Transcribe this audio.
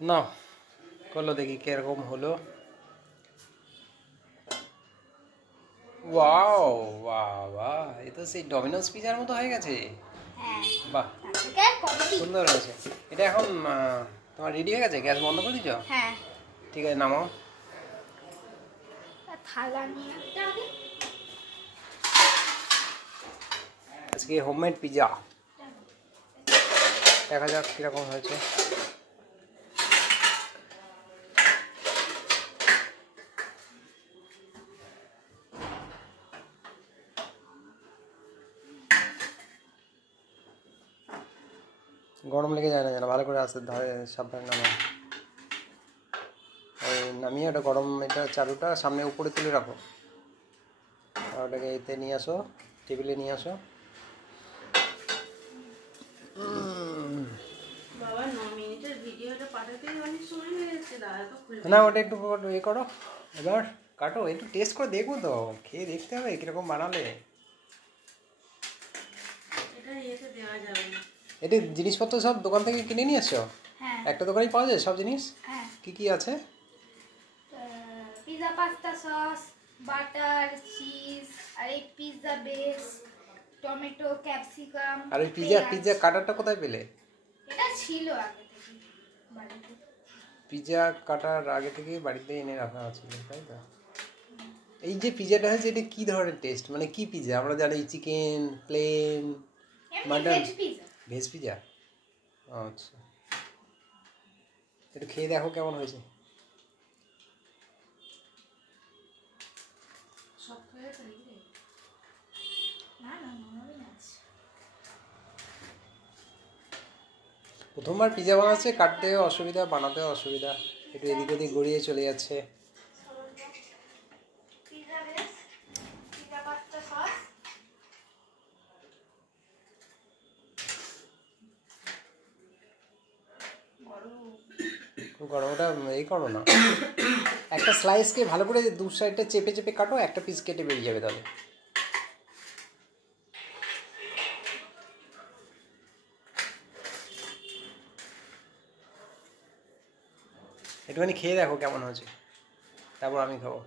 না করলো দেখি কিরকম হলো। ওয়াও বাহ বাহ, এই তো সেই ডমিনোস পিজার মতো হয়ে গেছে। হ্যাঁ বাহ সুন্দর হয়েছে। এটা এখন তোমার রেডি হয়ে গেছে? গ্যাস বন্ধ করে দিচ্ছ? হ্যাঁ ঠিক আছে, নামাও। থালা নিয়ে আজকে হোমমেড পিজা, দেখা যাক কিরকম হয়েছে। গরম লেগে যায় না যেন, ভালো করে আস্তে ধারে সাবধানে নামাও। ওই নামিয়ে ওটা গরম, এটা চালুটা সামনে উপরে তুলে রাখো, আর ওটাকে এতে নিয়ে আসো, টেবিলে নিয়ে আসো। না ওটা একটু ইয়ে করো, এবার কাটো, একটু টেস্ট করে দেখবো তো, খেয়ে দেখতে হবে কিরকম বানালে। এটা জিনিসপত্র সব দোকান থেকে কিনে নিয়ে এসছো? হ্যাঁ একটা দোকানেই পাওয়া যায় সব জিনিস? হ্যাঁ কি কি আছে? Pizza pasta sauce, butter, cheese, আর এই পিৎজা বেস, টমেটো, ক্যাপসিকাম। আর ওই পিৎজা কাটারটা কোথায় পেলে? এটা ছিল আগে থেকে বাড়িতে। পিৎজা কাটার আগে থেকে বাড়িতে এনে রাখা ছিল, তাই তো? এই যে পিৎজাটা হয়েছে, এটা কি ধরনের টেস্ট, মানে কি পিৎজা? আমরা জানি chicken, plain, mutton, veg pizza. Veg pizza. আচ্ছা, একটু খেয়ে দেখো কেমন হয়েছে। না না নরমই আছে। প্রথমবার পিৎজা বানাচ্ছে, কাটতেও অসুবিধা, বানাতেও অসুবিধা, একটু এদিক ওদিক গড়িয়ে চলে যাচ্ছে। Pizza base, pizza pasta sauce, গরমটা এই করো না, একটা স্লাইসকে ভালো করে দু সাইডটা চেপে চেপে কাটো, একটা পিস কেটে বেরিয়ে যাবে তাহলে। একটুখানি খেয়ে দেখো কেমন হয়েছে, তারপর আমি খাবো।